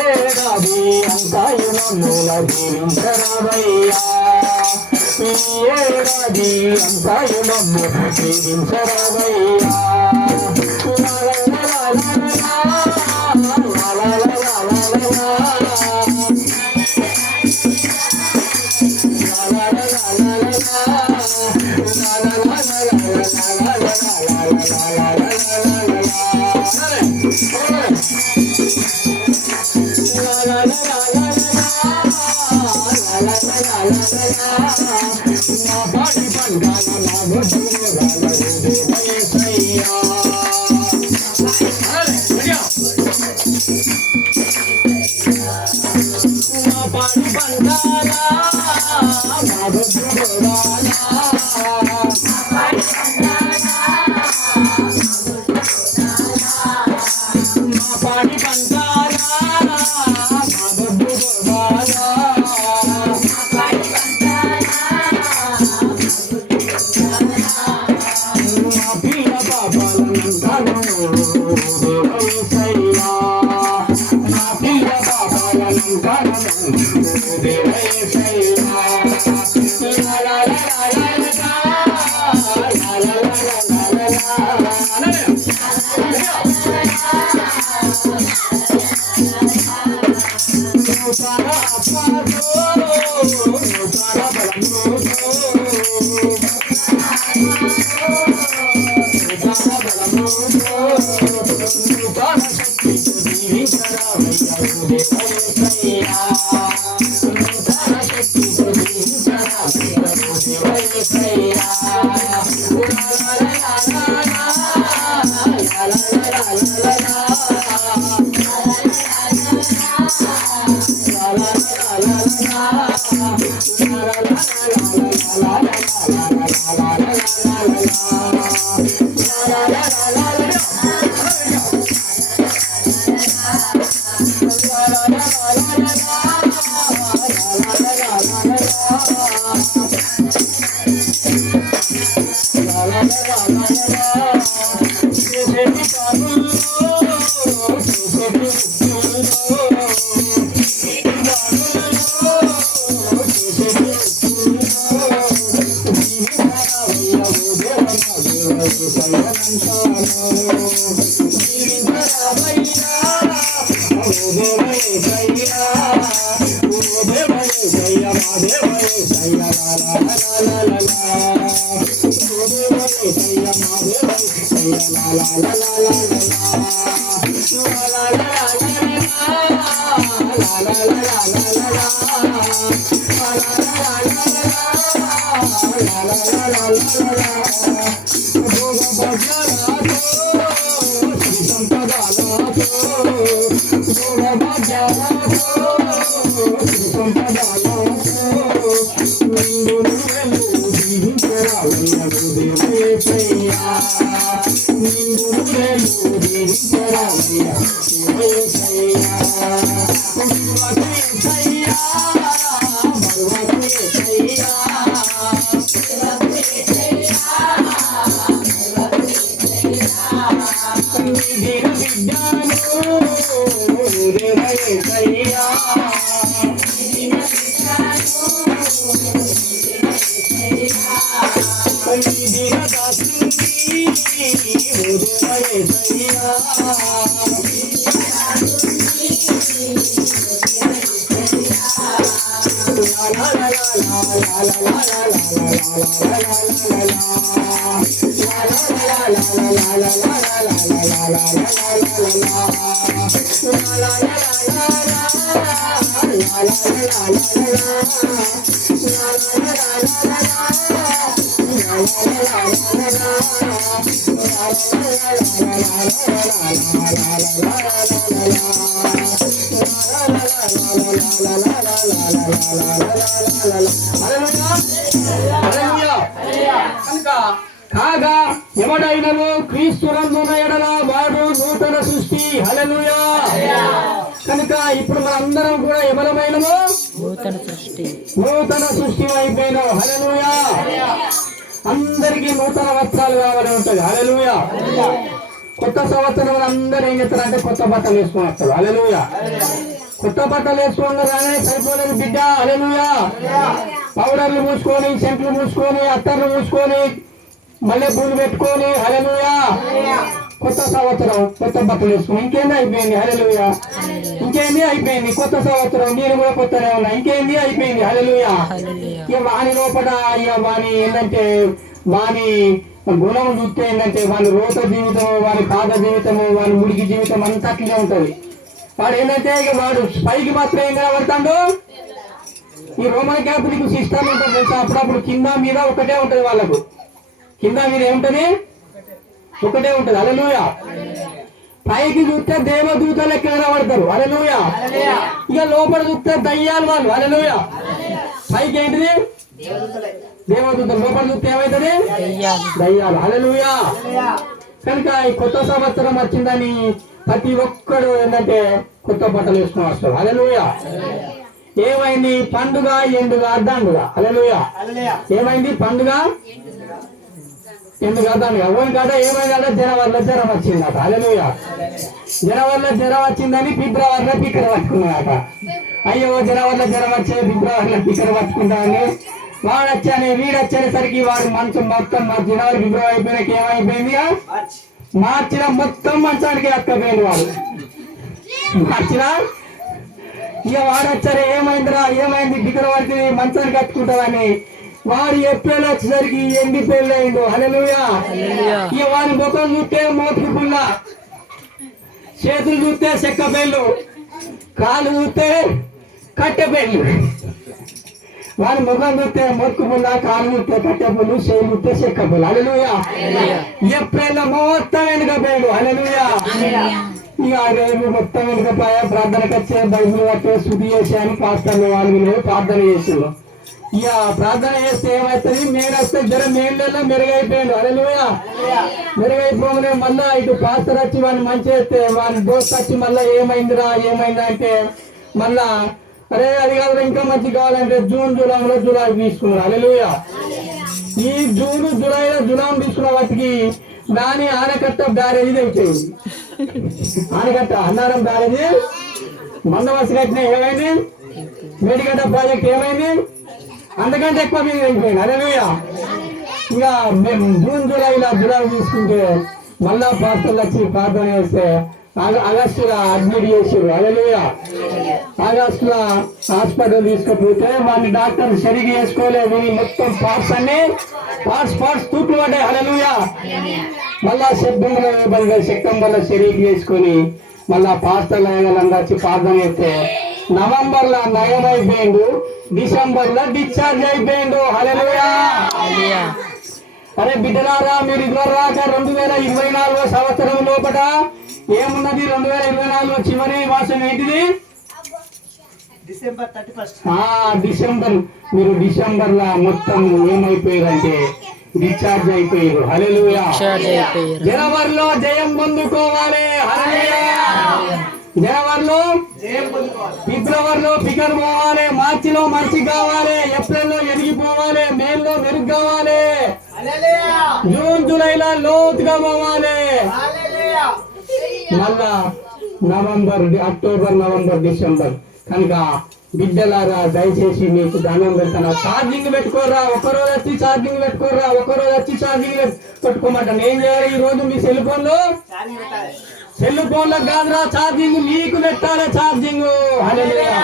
ఏడాది అంతాయుమూల జీవించరావయ్యా ఏడాది అంతాయుమమ్ము జీవించరావయ్యా కాగా ఎవడైనను క్రీస్తునందున ఎడల వాడు నూతన సృష్టి. హల్లెలూయా. కనుక ఇప్పుడు మనందరం కూడా ఎవరమైనము నూతన సృష్టి అయిపోయినాం. హల్లెలూయా. అందరికీ నూతన వస్త్రాలు కావాలని ఉంటుంది. హల్లెలూయా. కొత్త సంవత్సరం అందరూ ఏం చేస్తారంటే కొత్త బట్టలు వేసుకొని వస్తారు. హల్లెలూయా. కొత్త బట్టలు వేసుకోగానే సరిపోలేదు బిడ్డ. హల్లెలూయా. పౌడర్లు మూసుకొని, సెంట్లు మూసుకొని, అత్తర్లు మూసుకొని, మళ్ళీ పూలు పెట్టుకొని, హల్లెలూయా, కొత్త సంవత్సరం కొత్త బట్టలు వేసుకుని ఇంకేంది అయిపోయింది. హల్లెలూయా. ఇంకేంది అయిపోయింది కొత్త సంవత్సరం. నేను కూడా కొత్తనే ఉన్నా. ఇంకేంది అయిపోయింది. హల్లెలూయా. ఇక వాని లోపల ఇక వాని ఏంటంటే వాని గుణం చూస్తే ఏంటంటే వాని రోత జీవితము, వాని పాద జీవితము, వాని ముడికి జీవితం అంతా అట్లనే ఉంటది. వాడు ఏంటంటే ఇక వాడు పైకి మాత్రం ఏం కనబడతాడు. ఈ రోమన్ క్యాథలిక్ సిస్టమ్ ఉంటుంది తెలుసా, అప్పుడప్పుడు కింద మీద ఒకటే ఉంటది. వాళ్ళకు కింద మీద ఏముంటది, ఒకటే ఉంటది. హల్లెలూయా. పైకి చూస్తే దేవదూతలు ఎక్కడ కనబడతారు. హల్లెలూయా. ఇక లోపల చూస్తే దయ్యాలు వాళ్ళు. హల్లెలూయా. పైకి ఏంటిది దేవదూతలు, లోపల చూస్తే ఏమైతుంది దయ్యాలు. హల్లెలూయా. కనుక ఈ కొత్త సంవత్సరం వచ్చిందని ప్రతి ఒక్కడు ఏంటంటే కొత్త బట్టలు వేసుకుని వస్తారు. హల్లెలూయా. ఏమైంది పండుగ ఎండుగ అర్ధాండుగా. హల్లెలూయా. ఏమైంది పండుగ ఎందుకు అర్థాన్ని ఎవరి కాడ ఏమైందంటే జనవరిలో జ్వరం వచ్చిందట. హల్లెలూయా. జనవరిలో జ్వరం వచ్చిందని ఫిబ్రవరిలో పిక్కర పట్టుకున్నాడట. అయ్యో జనవరిలో జ్వరం వచ్చే ఫిబ్రవరిలో పిక్కర పట్టుకుంటామని వాడు వచ్చానే వీడొచ్చేసరికి వాడు మంచం మొత్తం జనవరి ఫిబ్రవరి అయిపోయినాక ఏమైపోయింది, మార్చిన మొత్తం మంచానికి అక్కపోయింది. వాడు మార్చిన ఇక వాడు వచ్చారు ఏమైందిరా ఏమైంది బిగ్గర పడితే మంచానికి కట్టుకుంటామని వాడు ఏప్రిల్ వచ్చేసరికి ఎండి పెళ్ళి అయిండు. హల్లెలూయా. ఇక వాడి ముఖం చూస్తే మోతుకు పుల్ల, చేతులు చూస్తే చెక్క పెళ్ళు, కాళ్ళు చూస్తే కట్టె పెళ్ళు. వాడి ముఖం చూస్తే మొక్కు పుల్ల, కాళ్ళు చూస్తే కట్టె పుల్లు, చేతులు చూస్తే చెక్క పెళ్ళు. హల్లెలూయా. ఏప్రిల్ మొత్తం వెనుకపోయాడు. హల్లెలూయా. ఇక రేపు మొత్తం వెనుకపోయా ప్రార్థనకు వచ్చే బైబిల్ పట్టే శుద్ధి చేశాను పాస్టర్లు వాళ్ళు ప్రార్థన చేసిండు. ఇక ప్రార్థన చేస్తే ఏమవుతుంది, మేలు వస్తే జ్వరం మేళ్ళలో మెరుగైపోయాడు. హల్లెలూయా. మెరుగైపోగానే మళ్ళా ఇటు పాస్టర్ వచ్చి వాడిని మంచి చేస్తే వాని దోస్త్ వచ్చి మళ్ళా ఏమైందిరా ఏమైందా అంటే మళ్ళా అరే అది కాదు ఇంకా మంచి కావాలంటే జూన్ జూలైలో జులాయి తీసుకున్నారు. హల్లెలూయా. ఈ జూన్ జూలైలో జులాం తీసుకున్న వాటికి దాని ఆనకట్ట బ్యారేజీ తెచ్చేది. ఆనకట్ట అన్నారం బ్యారేజీ మందవలసి కట్టిన ఏమైంది, మేడిగడ్డ ప్రాజెక్ట్ ఏమైంది, అంతకంటే ఎక్కువ మీద అయిపోయింది. హల్లెలూయా. ఇక మేము జూన్ జూలైలో జులై తీసుకుంటే మళ్ళా పాస్టర్లు వచ్చి ప్రార్థన చేస్తే ఆగస్టులో అడ్మిట్ చేసారు. హల్లెలూయా. ఆగస్టులో హాస్పిటల్ తీసుకుపోతే వాడిని డాక్టర్ సరిగ్గా చేసుకోలేదు. మొత్తం పార్ట్స్ అన్ని పార్ట్స్ తూట్లు పడ్డాయి. హల్లెలూయా. మళ్ళా సెప్టెంబర్లో సరిగ్గా చేసుకొని మళ్ళా పాస్టర్లు అందరూ వచ్చి ప్రార్థన చేస్తే నవంబర్లో నయం అయిపోయిండు, డిసెంబర్లో డిశ్చార్జ్ అయిపోయిండు. హల్లెలూయా. అరే బిడ్డలారా మీరు ఇదివరదాకా 2024 సంవత్సరం లోపల ఏమున్నది, 2024 చివరి మాసం ఏంటిది డిసెంబర్ 31. డిసెంబర్. మీరు డిసెంబర్లో మొత్తం ఏమైపోయారంటే డిశ్చార్జ్ అయిపోయారు. హల్లెలూయా. జనవరిలో జయం పొందుకోవాలి. హల్లెలూయా. జనవరిలో ఫిబ్రవరిలో ఫిగర్ పోవాలి, మార్చిలో మంచి కావాలి, ఏప్రిల్లో ఎదిగిపోవాలి, మేలో మెరుగు కావాలి, జూన్ జూలైలో లోతుగా పోవాలి. మళ్ళా నవంబర్ అక్టోబర్ నవంబర్ డిసెంబర్. కనుక బిడ్డలారా దయచేసి మీకు దండం పెడతాను, ఛార్జింగ్ పెట్టుకోరా. ఒకరోజు వచ్చి ఛార్జింగ్ పెట్టుకోరా, ఒకరోజు వచ్చి ఛార్జింగ్ పెట్టుకోమంటాను. ఏం చేయాలి ఈ రోజు మీ సెల్ ఫోన్లో కాదురా ఛార్జింగ్ మీకు పెట్టాలి. ఛార్జింగ్. హల్లెలూయా.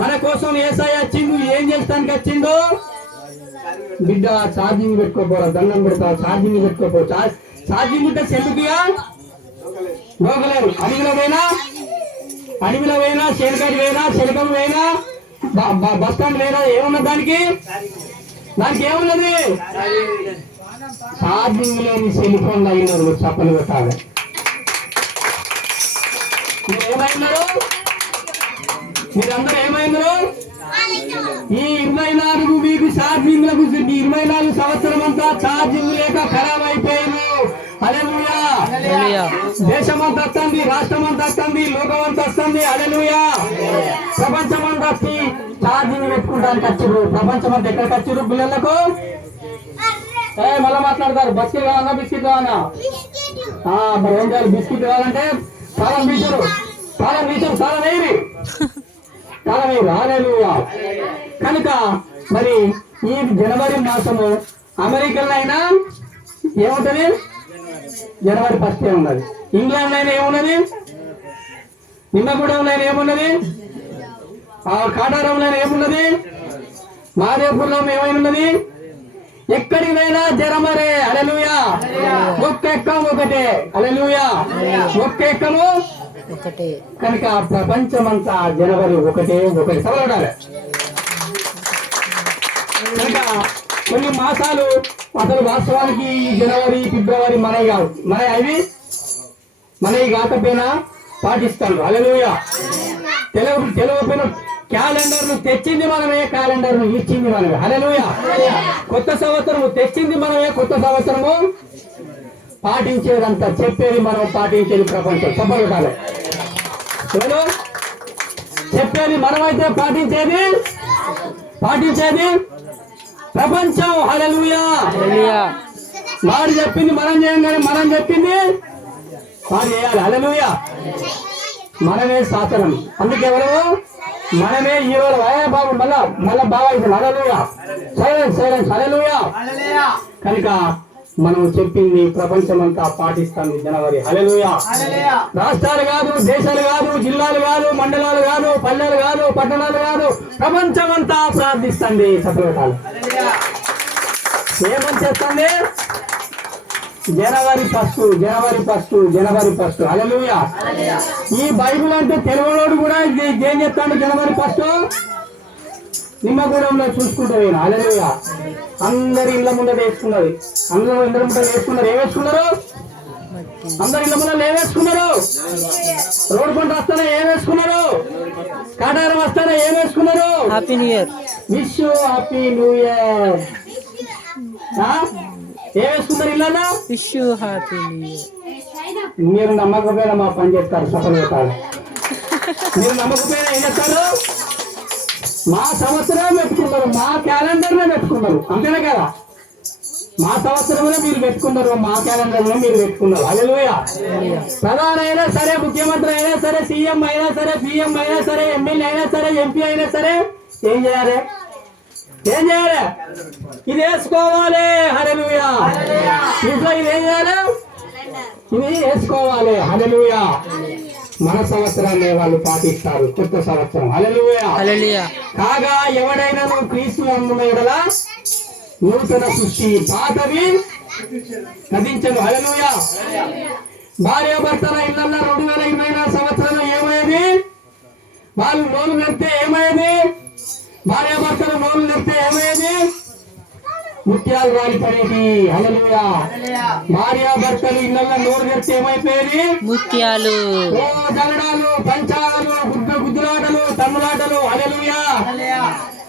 మన కోసం యేసయ్య వచ్చిండు. ఏం చేస్తానికి వచ్చిండు బిడ్డ? ఛార్జింగ్ పెట్టుకోపోరా, దండం పెడతా. ఛార్జింగ్ పెట్టుకోపో. ఛార్జింగ్ ఉంటే సెల్లుకియా లోకలేరు. అడవిలో పోయినా శేలకాడి పోయినా శెలకం పోయినా బస్ స్టాండ్ పోయినా ఏమున్నది దానికి ఏమున్నది? ఛార్జింగ్ లేని సెల్ ఫోన్లు అయినారు. చప్పలు పెట్టాలి. ఏమైనారు మీరందరూ? ఏమైనారు? ఈ 24 మీకు ఛార్జింగ్ లకు 24 సంవత్సరం అంతా ఛార్జింగ్ లేక ఖరాబ్ అయిపోయారు. హల్లెలూయా. దేశమంతా వస్తుంది, రాష్ట్రం అంతా వస్తుంది, లోకం అంతా వస్తుంది. హల్లెలూయా. ప్రపంచమంతా వచ్చి ఛార్జింగ్ పెట్టుకుంటానికి వచ్చారు. ప్రపంచమంతా ఎక్కడికి వచ్చారు పిల్లలకు? మళ్ళా మాట్లాడతారు. బస్కెట్ కావాలన్నా బిస్కెట్ కావాలన్నా? మరి ఏం చేయాలి? బిస్కెట్ కావాలంటే తాళం తీసారు, తాళం తీసారు, తాళం వేయరు, తాళం వేయరు. హల్లెలూయా. కనుక మరి ఈ జనవరి మాసము అమెరికాలో అయినా ఏముంటది? జనవరి 1 ఉన్నది. ఇంగ్లాండ్ అయినా ఏమున్నది? నిమ్మగూడెంలో ఏమున్నది? కాటారంలో ఏమున్నది? మాదేపూర్లో ఏమైనది? ఎక్కడికైనా జనవరి. హల్లెలూయా. ఒక్క ఎక్కం ఒకటే. హల్లెలూయా. ఒక్క ఎక్కము ఒకటే. కనుక ప్రపంచమంతా జనవరి ఒకటే ఒకటి చదవడాలి. కనుక కొన్ని మాసాలు అసలు వాస్తవానికి జనవరి ఫిబ్రవరి మనవి కావు. మనవి కాకపోయినా పాటిస్తాను. హల్లెలూయా. తెలుగు క్యాలెండర్ ను తెచ్చింది మనమే, క్యాలెండర్ ను ఇచ్చింది మనమే. హల్లెలూయా. కొత్త సంవత్సరము తెచ్చింది మనమే, కొత్త సంవత్సరము పాటించేదంతా చెప్పేది మనం, పాటించేది ప్రపంచం. చెప్పగలగాలి. చెప్పేది మనమైతే పాటించేది ప్రపంచం. హల్లెలూయా. వాడు చెప్పింది మనం చేయంగానే మనం చెప్పింది వాడు చేయాలి. హల్లెలూయా. మనమే శాసనం. అందుకే ఎవరు? మనమే హీరోలు. బాబు మళ్ళా బాగా అవుతుంది. హల్లెలూయా. సైలెన్స్. హల్లెలూయా. కనుక మనం చెప్పింది ప్రపంచమంతా పాటిస్తాను జనవరి. హల్లెలూయా. రాష్ట్రాలు కాదు, దేశాలు కాదు, జిల్లాలు కాదు, మండలాలు కాదు, పల్లెలు కాదు, పట్టణాలు కాదు, ప్రపంచమంతా ప్రార్థిస్తుంది. సఫలతాలు ఏమని చేస్తుంది? జనవరి 1. హల్లెలూయా. ఈ బైబిల్ అంటే తెలుగులోడు కూడా ఏం చెప్తాడు? జనవరి 1 నిమ్మగూడెంలో చూసుకుంటూ పోయిన. హల్లెలూయా. అందరి ఇళ్ల ముందర వేసుకున్నది. అందరూ ఇందరి ముందర వేసుకున్నారు. ఏం వేసుకున్నారు? అందరు ఇళ్ల ముందర ఏం వేసుకున్నారు? రోడ్డు పంట వస్తానే ఏం వేసుకున్నారు? కాటారం వస్తానే ఏం వేసుకున్నారు? Happy new year. Wish you happy new year. ఏం వేసుకున్నారు? ఇళ్ళన్నా wish you happy new year. మీరు నమ్మకపోయినా మా పని చేస్తారు. సఫలం అవుతారు. మీరు నమ్మకపోయినా ఏం చేస్తారు? మా సంవత్సరం పెట్టుకున్నారు, మా క్యాలెండర్ లో పెట్టుకున్నారు. అంతేనా కదా? మా సంవత్సరంలో మీరు పెట్టుకున్నారు, మా క్యాలెండర్ లో మీరు పెట్టుకున్నారు. హల్లెలూయా. ప్రధాని అయినా సరే, ముఖ్యమంత్రి అయినా సరే, సీఎం అయినా సరే, పిఎం అయినా సరే, ఎమ్మెల్యే అయినా సరే, ఎంపీ అయినా సరే ఏం చేయాలి? ఇది వేసుకోవాలి. హల్లెలూయా. ఇంట్లో ఇది ఏం చేయాలి? ఇది వేసుకోవాలి. హల్లెలూయా. మన సంవత్సరాన్ని వాళ్ళు పాటిస్తారు. కొత్త సంవత్సరం. హల్లెలూయా. కాగా ఎవడైనా క్రీస్తు అందున ఎడల నూతన సృష్టి, పాతవి నదించను. హల్లెలూయా. భార్యాభర్తల ఇళ్ళల్లో 2020 సంవత్సరంలో ఏమయ్యేది? వాళ్ళు లోన్లు నెడితే ఏమయ్యేది? భార్యాభర్తలు లోన్లు నెడితే ఏమయ్యేది? ముత్యాలు రాలిపడేది. హల్లెలూయా. భార్యాభర్తలు ఇళ్ళల్లో నోరు నెడితే ఏమైపోయేది? ముత్యాలు. జగడాలు, పంచాలు, గుద్దులాటలు, తన్నులాటలు. హల్లెలూయా.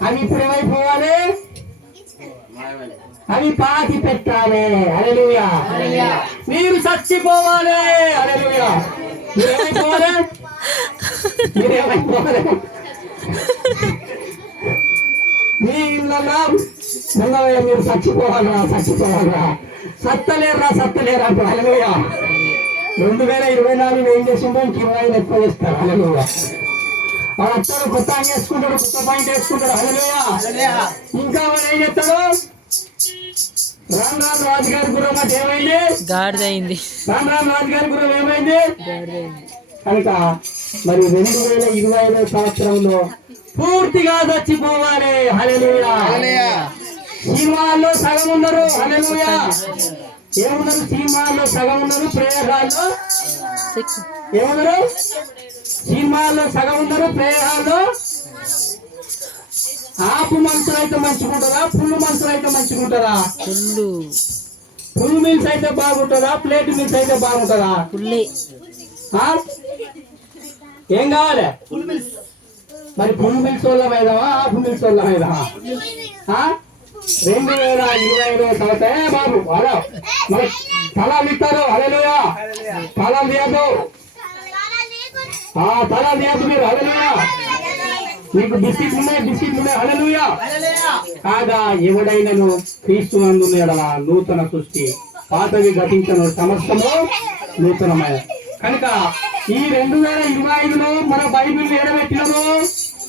అవి ఇప్పుడు ఏమైపోవాలి? అవి పాతి పెట్టాలి. హల్లెలూయా. మీరు చచ్చిపోవాలి. హల్లెలూయా. మీరేమైపోవాలి? మీ ఇళ్ళల్లో మీరు చచ్చిపోవాలరా. సత్తలేరా అంటే. హల్లెలూయా. 2024 ఏం చేసిందో ఇంకేమైనా ఎక్కువ చేస్తారు. హల్లెలూయా. వాడు వస్తాడు, కొత్త అని వేసుకుంటాడు, కొత్త పాయింట్ వేసుకుంటాడు. హల్లెలూయా. ఇంకా వాడు ఏం చేస్తాడు? రామ్ రాజుగారి గుర్రం అంటే ఏమైంది? గాడిదైంది. రామ్ రాజుగారి గుర్రం ఏమైంది? కనుక మరి 2025 సంవత్సరంలో పూర్తిగా చచ్చిపోవాలి. హల్లెలూయా. సినిమాల్లో సగం ఉన్నారు. హల్లెలూయా. ఏమున్నారు? సినిమాల్లో సగం ఉన్నారు. ప్రేయర్లో ఏమున్నారు? సినిమాల్లో సగం ఉన్నారు. ప్రేయర్లో ఆపు మనుషులు అయితే మంచిగుంటారా? పుల్లు మనుషులు అయితే మంచిగుంటారా? ఫుల్ మీల్స్ అయితే బాగుంటుందా? ప్లేట్ మీల్స్ అయితే బాగుంటుందా? ఏం కావాలి? మరి ఫుల్ మిల్స్ వల్ల వేదమా, హాఫ్ మిల్స్ వల్ల వేదమా? 2025 సంవత్సరం బాబు మన స్థలాలు ఇస్తారు. హల్లెలూయా. స్థలాలు తీయద్దు, స్థలాలు తీయద్దు మీరు. హల్లెలూయా. మీకు బిస్కెట్లు ఉన్నాయి. హల్లెలూయా. కాగా ఎవడైనను క్రీస్తు నందున్న యెడల నూతన సృష్టి, పాతవి గతించను, సమస్తము నూతనమైన. కనుక ఈ 2025లో మన బైబిల్ ఎడబెట్టినము,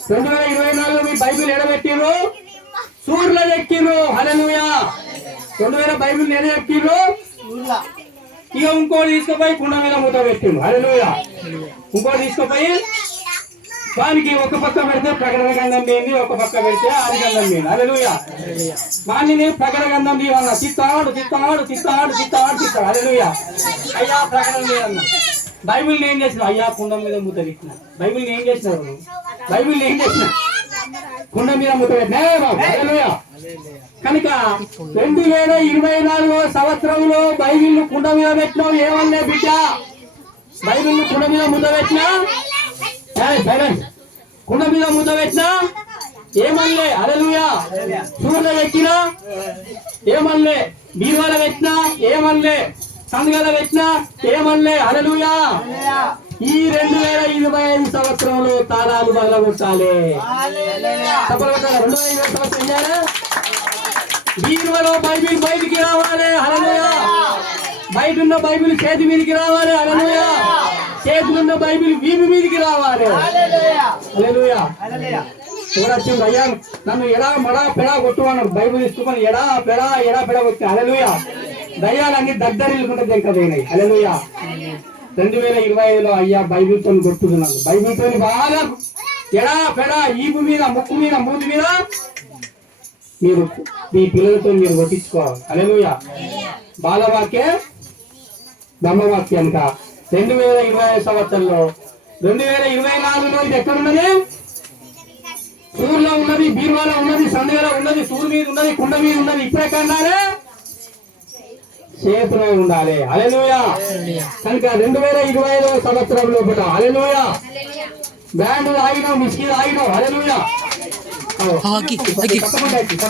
2024 మీ బైబిల్ ఎడబెట్టిరు, సూర్యుల ఎక్కిరు. హల్లెలూయా. 2000 బైబిల్ ఎడబెట్టిరు. ఇక ఇంకోటి తీసుకుపోయి కుండ మీద మూత పెట్టిండు. హల్లెలూయా. ఇంకోటి తీసుకుపోయి వానికి ఒక పక్క పెడితే ప్రకటన గంధం పోయింది, ఒక పక్క పెడితే ఆది గంధం పోయింది. హల్లెలూయా. వాణ్ణి ప్రకటన గంధం తీయమన్నా, చిత్తాడు. హల్లెలూయా. అయ్యా ప్రకటన లేదన్నా. బైబిల్ ఏం చేసినావు? అయ్యా కుండ మీద మూత పెట్టిన. బైబిల్ ఏం చేసినావు? బైబిల్ ఏం చేసినా? కుండ మీద మూత పెట్టినా. హల్లెలూయా. కనుక 2024 సంవత్సరంలో బైబిల్ కుండ మీద పెట్టినావు. ఏమన్నా బిడ్డ? బైబిల్ కుండ మీద మూత పెట్టినా, కుండ మీద మూత పెట్టినా ఏమనలే. హల్లెలూయా. సూర్యుల ఎక్కినా ఏమనలే, బీరువాల పెట్టినా ఏమనలే, సందుగల పెట్టినా ఏమనలే. హల్లెలూయా. ఈ 2025 సంవత్సరంలో తాళాలు బలగొట్టాలి. 2025 సంవత్సరం చేయాలి. బీరువాలో బైబిల్ బయటికి రావాలి. హల్లెలూయా. బయట ఉన్న బైబిల్ చేతి మీదకి రావాలి. హల్లెలూయా. చేతులున్న బైబిల్ వీపు మీదకి రావాలి. హల్లెలూయా. ఎవరొచ్చింది? అయ్యా నన్ను ఎడా మడా పెడా కొట్టుకున్నాడు. బైబిల్ తీసుకుని ఎడా పెడా కొట్టి. హల్లెలూయా. దయ్యాలన్నీ దద్దరిల్లుకుంటే దెంకపోయినాయి. హల్లెలూయా. 2025లో అయ్యా బైబిల్ తో కొట్టుకున్నాను. బైబిల్ తో బాగా ఎడా పెడా ఈపు మీద, ముక్కు మీద, మూతి మీద మీరు మీ పిల్లలతో మీరు కొట్టించుకోవాలి. హల్లెలూయా. బాలవాక్య బ్రహ్మవాక్యం. 2025 సంవత్సరంలో 2024లో ఇది ఎక్కడున్నది? సూర్యులో ఉన్నది, బీరువాలో ఉన్నది, సందుగలో ఉన్నది, సూర్యు మీద ఉన్నది, కుండ మీద ఉన్నది. ఇప్పుడే కన్నారే చేతిలో ఉండాలి. హల్లెలూయా. కనుక 2025 సంవత్సరంలో కూడా హల్లెలూయా బ్యాండ్ ఆగినాం, మిస్కీ ఆగినాం. హల్లెలూయా.